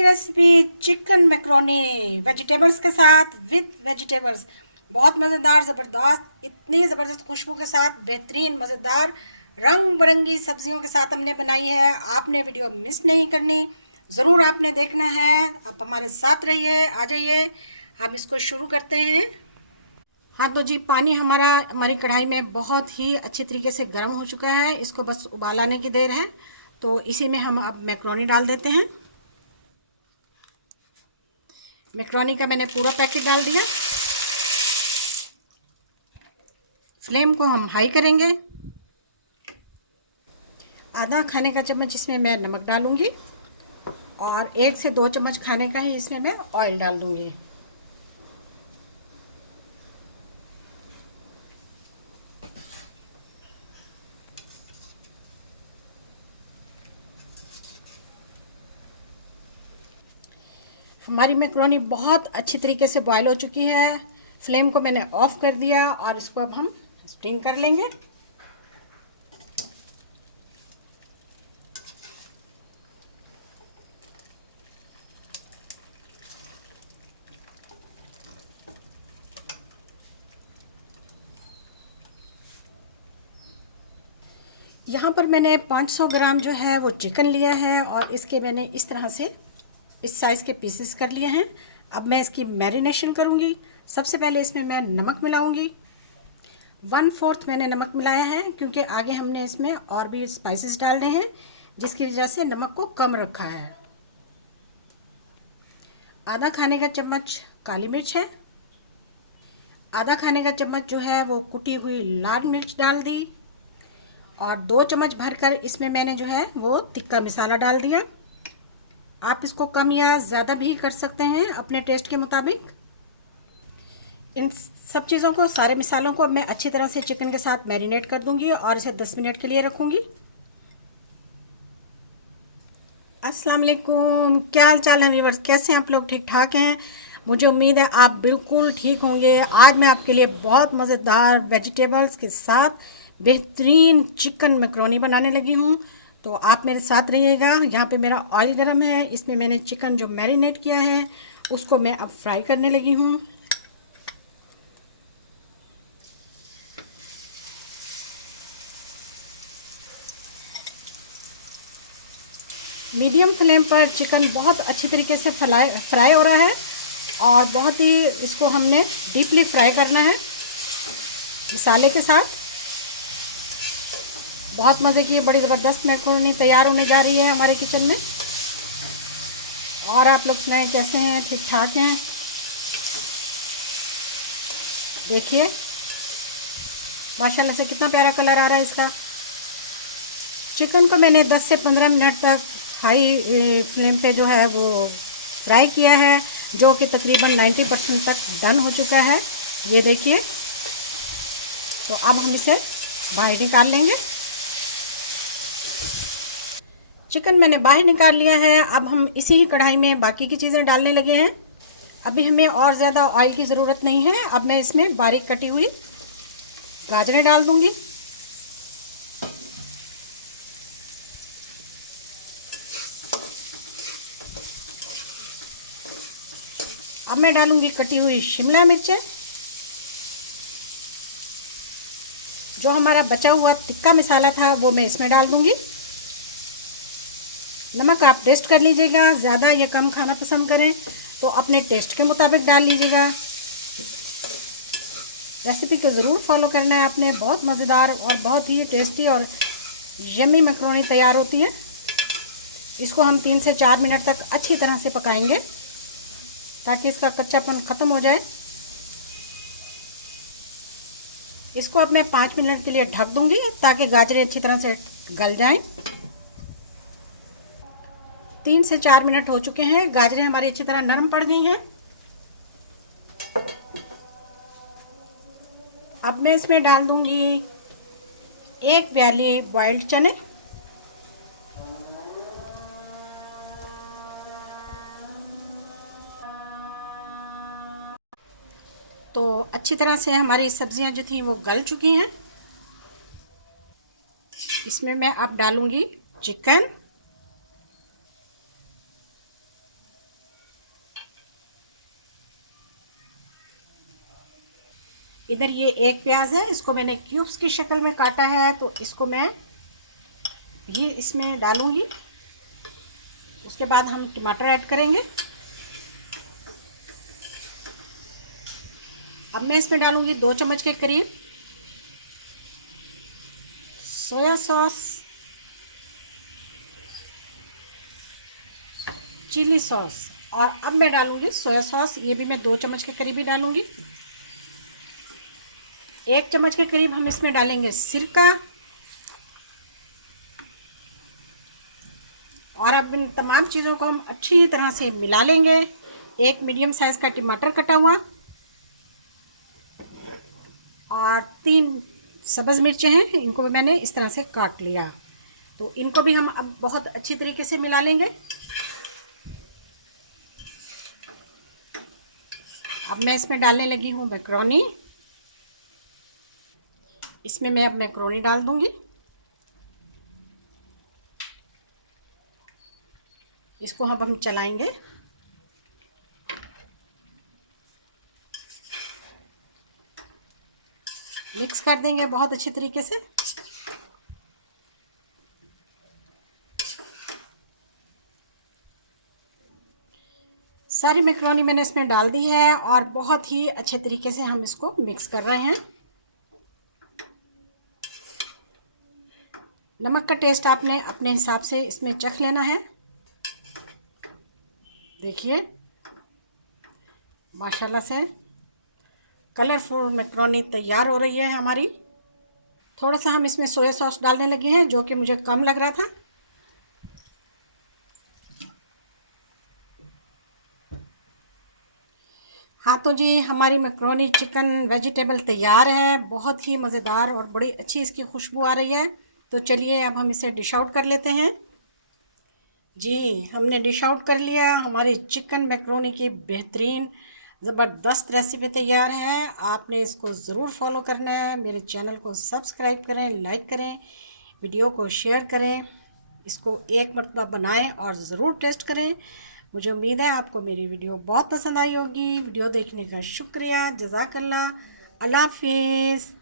की recipe chicken macaroni vegetables के साथ विद वेजिटेबल्स। बहुत मज़ेदार, ज़बरदस्त, इतनी ज़बरदस्त खुशबू के साथ बेहतरीन मज़ेदार रंग बिरंगी सब्जियों के साथ हमने बनाई है। आपने वीडियो मिस नहीं करनी, ज़रूर आपने देखना है। आप हमारे साथ रहिए, आ जाइए, हम इसको शुरू करते हैं। हाँ तो जी, पानी हमारी कढ़ाई में बहुत ही अच्छी तरीके से गर्म हो चुका है। इसको बस उबाल आने की देर है, तो इसी में हम अब मैक्रोनी डाल देते हैं। मैक्रोनी का मैंने पूरा पैकेट डाल दिया। फ्लेम को हम हाई करेंगे। आधा खाने का चम्मच इसमें मैं नमक डालूंगी और 1 से 2 चम्मच खाने का ही इसमें मैं ऑयल डाल दूंगी। हमारी मैक्रोनी बहुत अच्छी तरीके से बॉयल हो चुकी है। फ्लेम को मैंने ऑफ कर दिया और इसको अब हम स्टीम कर लेंगे। यहाँ पर मैंने 500 ग्राम जो है वो चिकन लिया है और इसके मैंने इस तरह से इस साइज़ के पीसेस कर लिए हैं। अब मैं इसकी मैरिनेशन करूँगी। सबसे पहले इसमें मैं नमक मिलाऊँगी। 1/4 मैंने नमक मिलाया है, क्योंकि आगे हमने इसमें और भी स्पाइसेस डालने हैं, जिसकी वजह से नमक को कम रखा है। आधा खाने का चम्मच काली मिर्च है। आधा खाने का चम्मच जो है वो कुटी हुई लाल मिर्च डाल दी और 2 चम्मच भरकर इसमें मैंने जो है वो तिक्का मसाला डाल दिया। आप इसको कम या ज़्यादा भी कर सकते हैं अपने टेस्ट के मुताबिक। इन सब चीज़ों को, सारे मसालों को मैं अच्छी तरह से चिकन के साथ मैरिनेट कर दूंगी और इसे 10 मिनट के लिए रखूंगी। अस्सलाम वालेकुम, क्या हाल चाल है व्यूअर्स, कैसे हैं आप लोग? ठीक ठाक हैं? मुझे उम्मीद है आप बिल्कुल ठीक होंगे। आज मैं आपके लिए बहुत मज़ेदार वेजिटेबल्स के साथ बेहतरीन चिकन मैक्रोनी बनाने लगी हूँ, तो आप मेरे साथ रहिएगा। यहाँ पे मेरा ऑयल गर्म है, इसमें मैंने चिकन जो मैरिनेट किया है उसको मैं अब फ्राई करने लगी हूँ। मीडियम फ्लेम पर चिकन बहुत अच्छी तरीके से फ्राई हो रहा है और बहुत ही इसको हमने डीपली फ्राई करना है मसाले के साथ। बहुत मज़े की बड़ी ज़बरदस्त मैक्रोनी तैयार होने जा रही है हमारे किचन में। और आप लोग सुनाएं, कैसे हैं? ठीक ठाक हैं? देखिए माशाल्लाह से कितना प्यारा कलर आ रहा है इसका। चिकन को मैंने 10 से 15 मिनट तक हाई फ्लेम पे जो है वो फ्राई किया है, जो कि तकरीबन 90% तक डन हो चुका है। ये देखिए, तो अब हम इसे बाहर निकाल लेंगे। चिकन मैंने बाहर निकाल लिया है। अब हम इसी ही कढ़ाई में बाकी की चीज़ें डालने लगे हैं। अभी हमें और ज़्यादा ऑयल की ज़रूरत नहीं है। अब मैं इसमें बारीक कटी हुई गाजरें डाल दूंगी। अब मैं डालूंगी कटी हुई शिमला मिर्चें। जो हमारा बचा हुआ तिक्का मसाला था वो मैं इसमें डाल दूंगी। नमक आप टेस्ट कर लीजिएगा, ज़्यादा या कम खाना पसंद करें तो अपने टेस्ट के मुताबिक डाल लीजिएगा। रेसिपी को ज़रूर फॉलो करना है आपने। बहुत मज़ेदार और बहुत ही टेस्टी और यम्मी मैक्रोनी तैयार होती है। इसको हम 3 से 4 मिनट तक अच्छी तरह से पकाएंगे ताकि इसका कच्चापन ख़त्म हो जाए। इसको अब मैं 5 मिनट के लिए ढक दूंगी ताकि गाजरें अच्छी तरह से गल जाएं। 3 से 4 मिनट हो चुके हैं, गाजरें हमारी अच्छी तरह नरम पड़ गई हैं। अब मैं इसमें डाल दूंगी 1 प्याली बॉइल्ड चने। तो अच्छी तरह से हमारी सब्जियां जो थी वो गल चुकी हैं। इसमें मैं अब डालूंगी चिकन। इधर ये एक प्याज है, इसको मैंने क्यूब्स की शक्ल में काटा है, तो इसको मैं ये इसमें डालूंगी। उसके बाद हम टमाटर ऐड करेंगे। अब मैं इसमें डालूंगी 2 चम्मच के करीब सोया सॉस, चिली सॉस, और अब मैं डालूंगी सोया सॉस, ये भी मैं 2 चम्मच के करीब ही डालूंगी। 1 चम्मच के करीब हम इसमें डालेंगे सिरका, और अब इन तमाम चीज़ों को हम अच्छी तरह से मिला लेंगे। एक मीडियम साइज़ का टमाटर कटा हुआ और 3 सब्ज़ मिर्चें हैं, इनको भी मैंने इस तरह से काट लिया। तो इनको भी हम अब बहुत अच्छी तरीके से मिला लेंगे। अब मैं इसमें डालने लगी हूँ मैक्रोनी। इसमें मैं अब मैक्रोनी डाल दूंगी। इसको अब हम चलाएंगे। मिक्स कर देंगे बहुत अच्छी तरीके से। सारी मैक्रोनी मैंने इसमें डाल दी है और बहुत ही अच्छे तरीके से हम इसको मिक्स कर रहे हैं। नमक का टेस्ट आपने अपने हिसाब से इसमें चख लेना है। देखिए माशाल्लाह से कलरफुल मैक्रोनी तैयार हो रही है हमारी। थोड़ा सा हम इसमें सोया सॉस डालने लगे हैं, जो कि मुझे कम लग रहा था। हाँ तो जी, हमारी मैक्रोनी चिकन वेजिटेबल तैयार है। बहुत ही मज़ेदार और बड़ी अच्छी इसकी खुशबू आ रही है। तो चलिए अब हम इसे डिश आउट कर लेते हैं। जी, हमने डिश आउट कर लिया। हमारी चिकन मैक्रोनी की बेहतरीन ज़बरदस्त रेसिपी तैयार है। आपने इसको ज़रूर फॉलो करना है। मेरे चैनल को सब्सक्राइब करें, लाइक करें, वीडियो को शेयर करें। इसको एक मरतबा बनाएं और ज़रूर टेस्ट करें। मुझे उम्मीद है आपको मेरी वीडियो बहुत पसंद आई होगी। वीडियो देखने का शुक्रिया। जज़ाकल्लाह। अल्लाह हाफिज़।